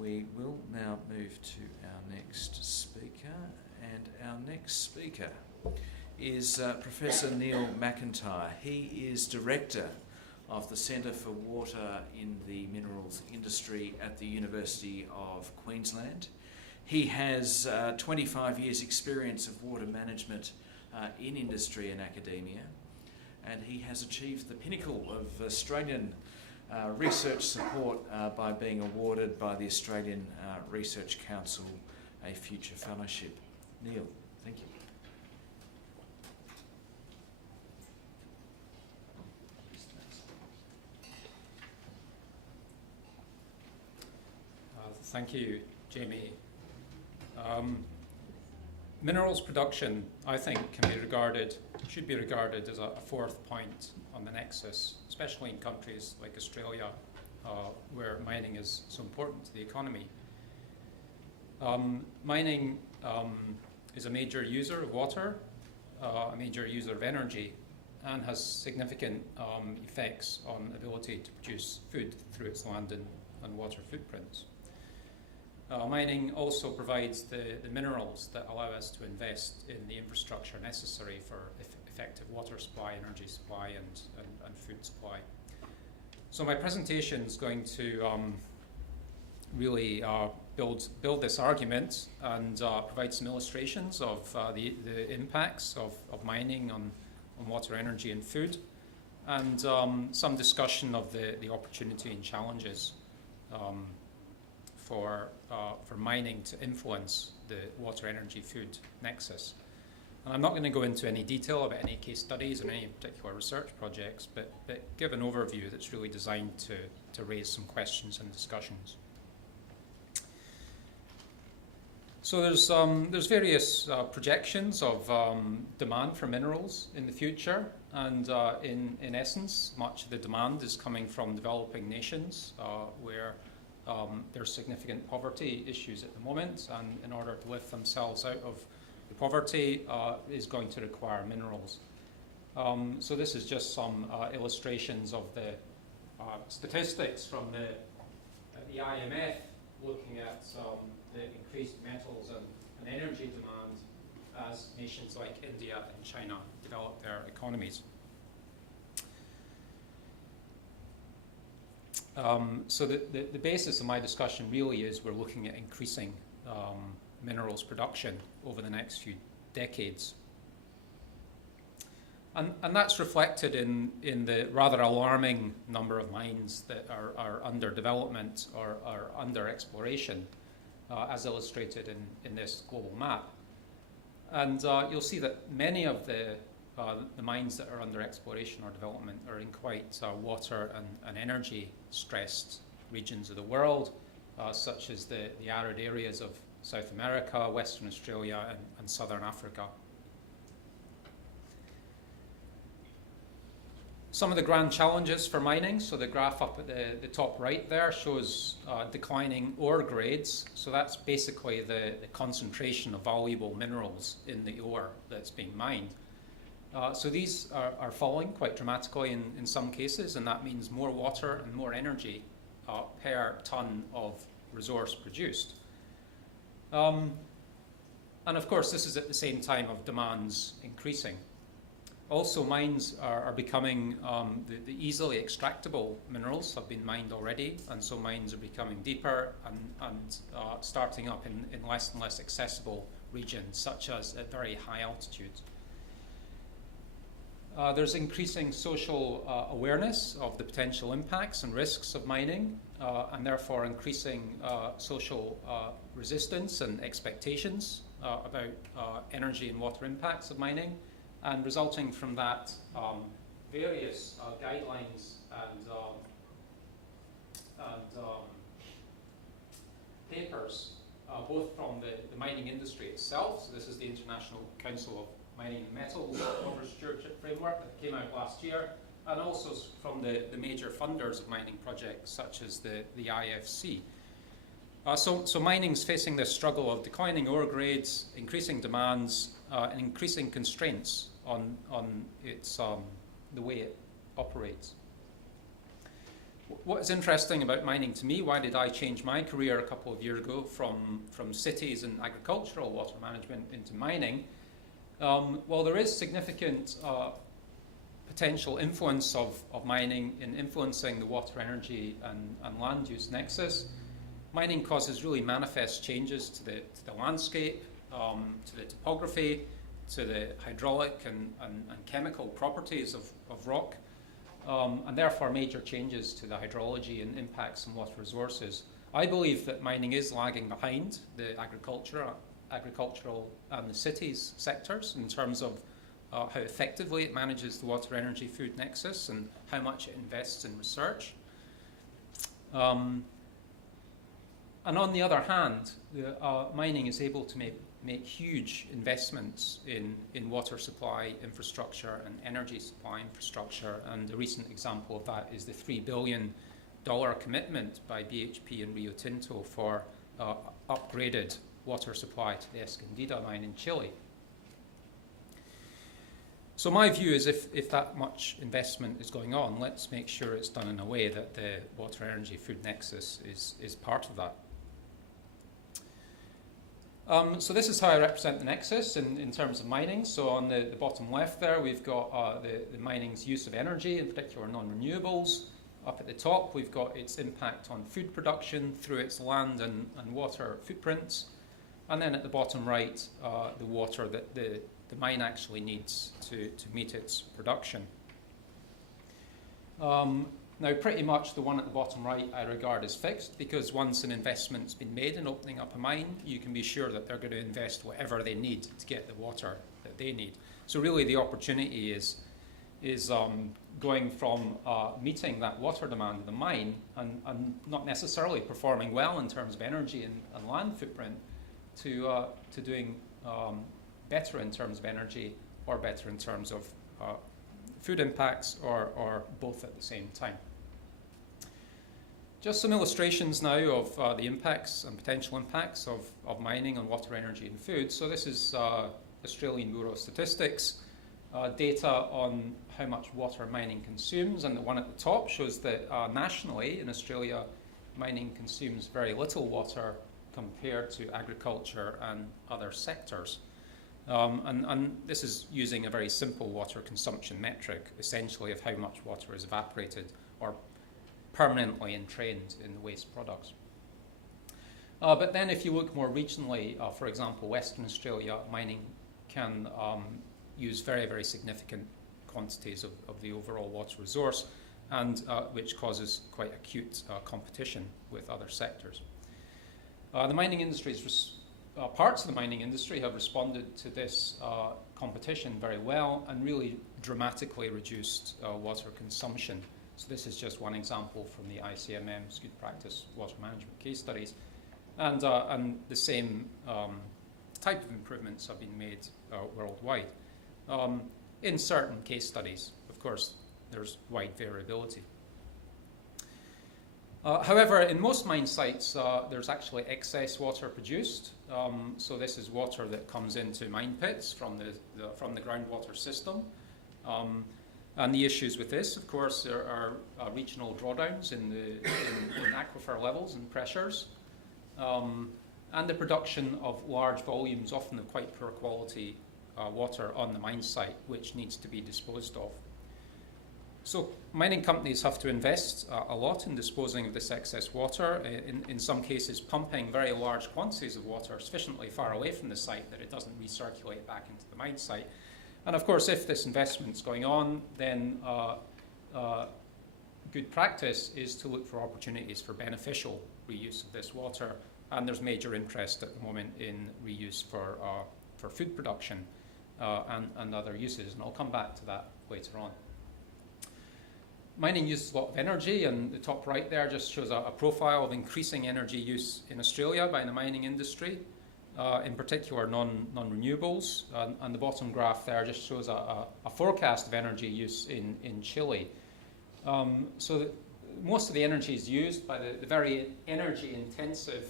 we will now move to our next speaker, and our next speaker is Professor Neil McIntyre. He is Director of the Centre for Water in the Minerals Industry at the University of Queensland. He has 25 years experience of water management in industry and academia, and he has achieved the pinnacle of Australian research support by being awarded by the Australian Research Council a Future Fellowship. Neil, thank you. Thank you, Jamie. Minerals production, I think, should be regarded as a fourth point on the Nexus, especially in countries like Australia, where mining is so important to the economy. Mining is a major user of water, a major user of energy, and has significant effects on the ability to produce food through its land and water footprints. Mining also provides the minerals that allow us to invest in the infrastructure necessary for effective water supply, energy supply, and food supply. So my presentation is going to really build this argument and provide some illustrations of the impacts of mining on water, energy, and food, and some discussion of the opportunity and challenges for mining to influence the water, energy, food nexus. And I'm not going to go into any detail about any case studies or any particular research projects, but give an overview that's really designed to raise some questions and discussions. So there's various projections of demand for minerals in the future, and in essence, much of the demand is coming from developing nations where there's significant poverty issues at the moment, and in order to lift themselves out of the poverty is going to require minerals. So this is just some illustrations of the statistics from the IMF looking at the increased metals and energy demand as nations like India and China develop their economies. So the basis of my discussion really is we're looking at increasing minerals production over the next few decades. And that's reflected in the rather alarming number of mines that are under development or are under exploration, as illustrated in this global map. And you'll see that many of the mines that are under exploration or development are in quite water and energy stressed regions of the world, such as the arid areas of South America, Western Australia, and Southern Africa. Some of the grand challenges for mining, so the graph up at the top right there shows declining ore grades. So that's basically the concentration of valuable minerals in the ore that's being mined. So these are falling quite dramatically in some cases, and that means more water and more energy per ton of resource produced. And of course, this is at the same time of demands increasing. Also, mines are becoming, the easily extractable minerals have been mined already, and so mines are becoming deeper and starting up in less and less accessible regions, such as at very high altitudes. There's increasing social awareness of the potential impacts and risks of mining, and therefore increasing social resistance and expectations about energy and water impacts of mining, and resulting from that various guidelines and papers, both from the mining industry itself. So this is the International Council of Mining and Metals Water Stewardship Framework that came out last year, and also from the major funders of mining projects such as the IFC. So mining's facing this struggle of declining ore grades, increasing demands, and increasing constraints on its the way it operates. What is interesting about mining to me, why did I change my career a couple of years ago from cities and agricultural water management into mining? Well, there is significant potential influence of mining in influencing the water, energy and land use nexus. Mining causes really manifest changes to the landscape, to the topography, to the hydraulic and chemical properties of rock. And therefore major changes to the hydrology and impacts on water resources. I believe that mining is lagging behind the agricultural and the cities sectors in terms of how effectively it manages the water, energy, food nexus and how much it invests in research. And on the other hand, mining is able to make huge investments in water supply infrastructure and energy supply infrastructure, and a recent example of that is the $3 billion commitment by BHP and Rio Tinto for upgraded water supply to the Escondida mine in Chile. So my view is if that much investment is going on, let's make sure it's done in a way that the water, energy, food nexus is part of that. So this is how I represent the nexus in terms of mining. So on the bottom left there, we've got the mining's use of energy, in particular non-renewables. Up at the top, we've got its impact on food production through its land and water footprints. And then at the bottom right, the water that the mine actually needs to meet its production. Now, pretty much the one at the bottom right I regard as fixed, because once an investment's been made in opening up a mine, you can be sure that they're going to invest whatever they need to get the water that they need. So really the opportunity is going from meeting that water demand of the mine and not necessarily performing well in terms of energy and land footprint to doing better in terms of energy or better in terms of food impacts or both at the same time. Just some illustrations now of the impacts and potential impacts of mining on water, energy and food. So this is Australian Bureau of Statistics data on how much water mining consumes, and the one at the top shows that nationally in Australia mining consumes very little water compared to agriculture and other sectors. And this is using a very simple water consumption metric, essentially of how much water is evaporated or permanently entrained in the waste products. But then if you look more regionally, for example, Western Australia, mining can use very, very significant quantities of the overall water resource, and which causes quite acute competition with other sectors. The mining industry parts of the mining industry have responded to this competition very well and really dramatically reduced water consumption. So this is just one example from the ICMM's Good Practice Water Management case studies. And the same type of improvements have been made worldwide. In certain case studies, of course, there's wide variability. However, in most mine sites, there's actually excess water produced. So this is water that comes into mine pits from the groundwater system. And the issues with this, of course, are regional drawdowns in aquifer levels and pressures, and the production of large volumes, often of quite poor quality water on the mine site, which needs to be disposed of. So mining companies have to invest a lot in disposing of this excess water, in some cases pumping very large quantities of water sufficiently far away from the site that it doesn't recirculate back into the mine site. And of course, if this investment's going on, then good practice is to look for opportunities for beneficial reuse of this water. And there's major interest at the moment in reuse for food production and other uses. And I'll come back to that later on. Mining uses a lot of energy, and the top right there just shows a profile of increasing energy use in Australia by the mining industry. In particular non-renewables, and the bottom graph there just shows a forecast of energy use in Chile. So most of the energy is used by the very energy-intensive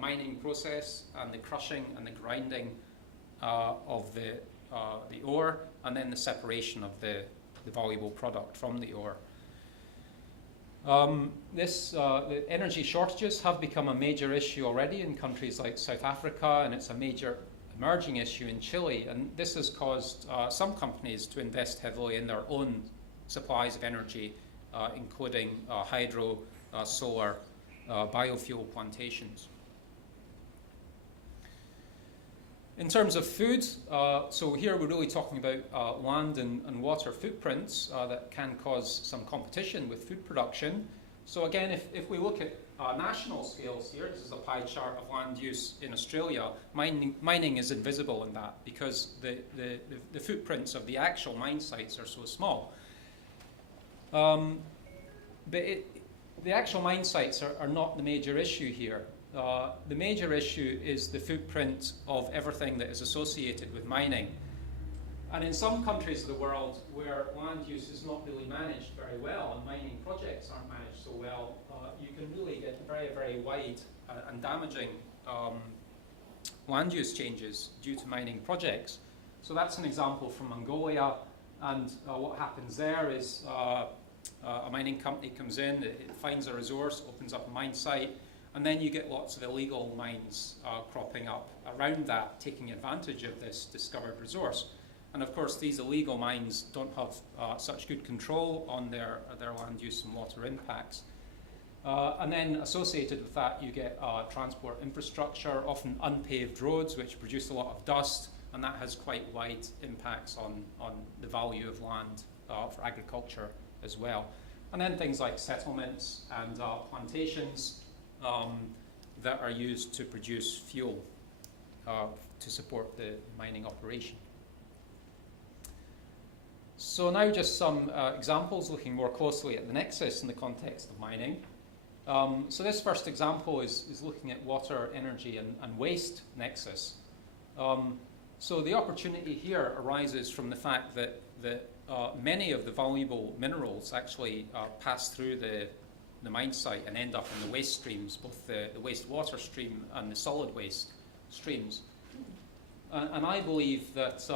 mining process and the crushing and the grinding of the ore, and then the separation of the valuable product from the ore. The energy shortages have become a major issue already in countries like South Africa, and it's a major emerging issue in Chile. And this has caused some companies to invest heavily in their own supplies of energy, including hydro, solar, biofuel plantations. In terms of food, so here we're really talking about land and water footprints that can cause some competition with food production. So again, if we look at national scales here, this is a pie chart of land use in Australia, mining is invisible in that because the footprints of the actual mine sites are so small. But the actual mine sites are not the major issue here. The major issue is the footprint of everything that is associated with mining. And in some countries of the world where land use is not really managed very well and mining projects aren't managed so well, you can really get very, very wide and damaging land use changes due to mining projects. So that's an example from Mongolia, and what happens there is a mining company comes in, it finds a resource, opens up a mine site, and then you get lots of illegal mines cropping up around that, taking advantage of this discovered resource. And of course, these illegal mines don't have such good control on their land use and water impacts. And then associated with that, you get transport infrastructure, often unpaved roads, which produce a lot of dust, and that has quite wide impacts on the value of land for agriculture as well. And then things like settlements and plantations that are used to produce fuel to support the mining operation. So now just some examples looking more closely at the Nexus in the context of mining. So this first example is looking at water, energy and waste Nexus. So the opportunity here arises from the fact that many of the valuable minerals actually pass through the mine site and end up in the waste streams, both the wastewater stream and the solid waste streams. And I believe that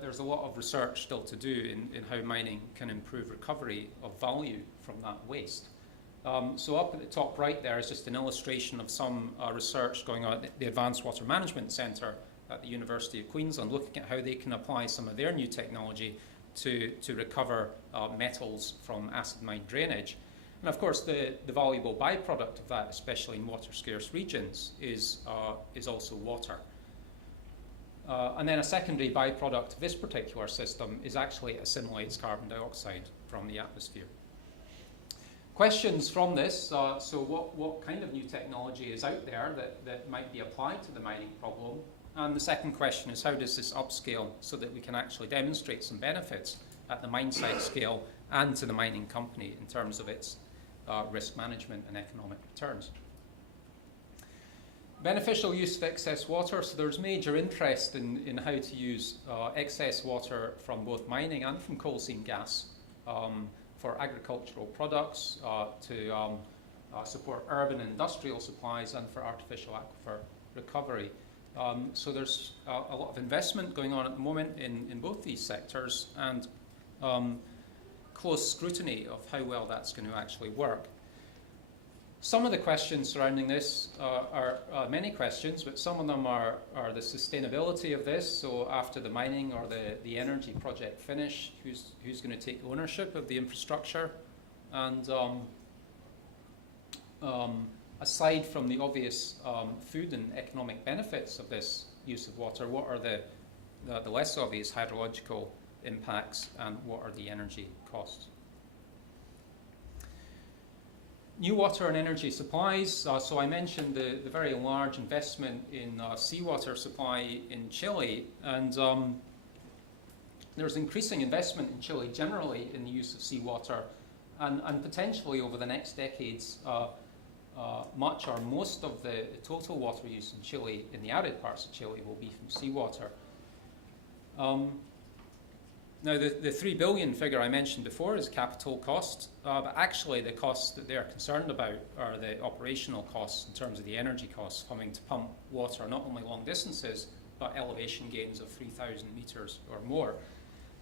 there's a lot of research still to do in how mining can improve recovery of value from that waste. So up at the top right there is just an illustration of some research going on at the Advanced Water Management Centre at the University of Queensland, looking at how they can apply some of their new technology to recover metals from acid mine drainage. And of course, the valuable byproduct of that, especially in water-scarce regions, is also water. And then a secondary byproduct of this particular system is actually it assimilates carbon dioxide from the atmosphere. Questions from this, so what kind of new technology is out there that might be applied to the mining problem? And the second question is, how does this upscale so that we can actually demonstrate some benefits at the mine site scale and to the mining company in terms of its risk management and economic returns? Beneficial use of excess water. So there's major interest in how to use excess water from both mining and from coal seam gas for agricultural products, to support urban and industrial supplies, and for artificial aquifer recovery. So there's a lot of investment going on at the moment in both these sectors, and close scrutiny of how well that's going to actually work. Some of the questions surrounding this are many questions, but some of them are the sustainability of this. So after the mining or the energy project finish, who's going to take ownership of the infrastructure? And aside from the obvious food and economic benefits of this use of water, what are the less obvious hydrological impacts, and what are the energy costs? New water and energy supplies. So I mentioned the very large investment in seawater supply in Chile, and there's increasing investment in Chile generally in the use of seawater, and potentially over the next decades, much or most of the total water use in Chile, in the arid parts of Chile, will be from seawater. Now, the 3 billion figure I mentioned before is capital cost, but actually the costs that they're concerned about are the operational costs in terms of the energy costs coming to pump water, not only long distances, but elevation gains of 3,000 metres or more.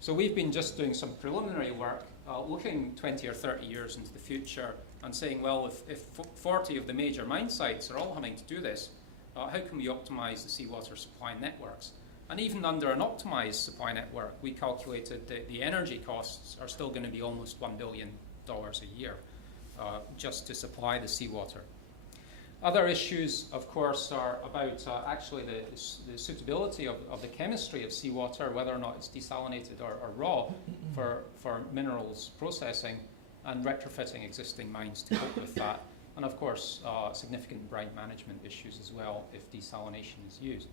So we've been just doing some preliminary work looking 20 or 30 years into the future and saying, well, if 40 of the major mine sites are all having to do this, how can we optimize the seawater supply networks? And even under an optimized supply network, we calculated that the energy costs are still going to be almost $1 billion a year just to supply the seawater. Other issues, of course, are about actually the suitability of the chemistry of seawater, whether or not it's desalinated or raw for minerals processing, and retrofitting existing mines to cope with that. And of course, significant brine management issues as well if desalination is used.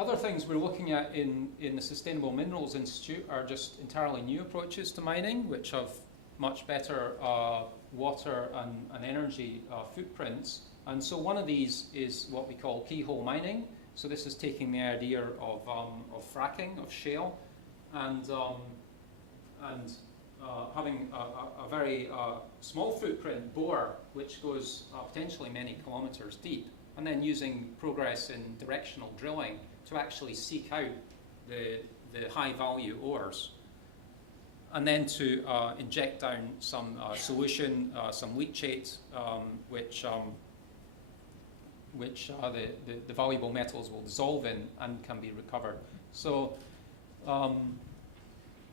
Other things we're looking at in the Sustainable Minerals Institute are just entirely new approaches to mining, which have much better water and energy footprints. And so one of these is what we call keyhole mining. So this is taking the idea of fracking, of shale, and having a very small footprint bore, which goes potentially many kilometers deep, and then using progress in directional drilling to actually seek out the high-value ores, and then to inject down some solution, some leachate, which the valuable metals will dissolve in and can be recovered. So,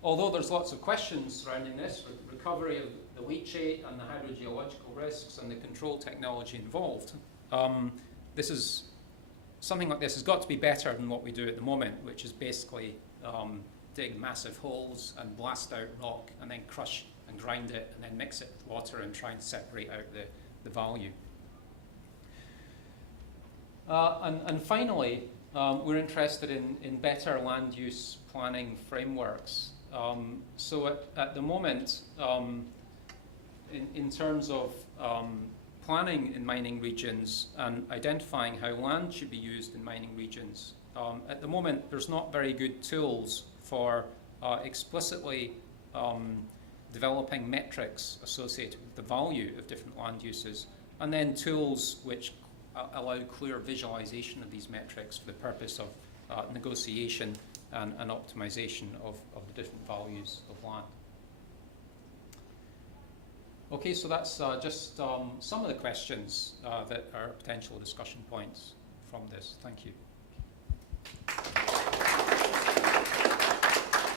although there's lots of questions surrounding this, recovery of the leachate and the hydrogeological risks and the control technology involved, something like this has got to be better than what we do at the moment, which is basically dig massive holes and blast out rock and then crush and grind it and then mix it with water and try and separate out the value. And finally, we're interested in better land use planning frameworks. So at the moment, in terms of planning in mining regions and identifying how land should be used in mining regions, at the moment there's not very good tools for explicitly developing metrics associated with the value of different land uses, and then tools which allow clear visualization of these metrics for the purpose of negotiation and optimization of the different values of land. Okay, so that's just some of the questions that are potential discussion points from this. Thank you.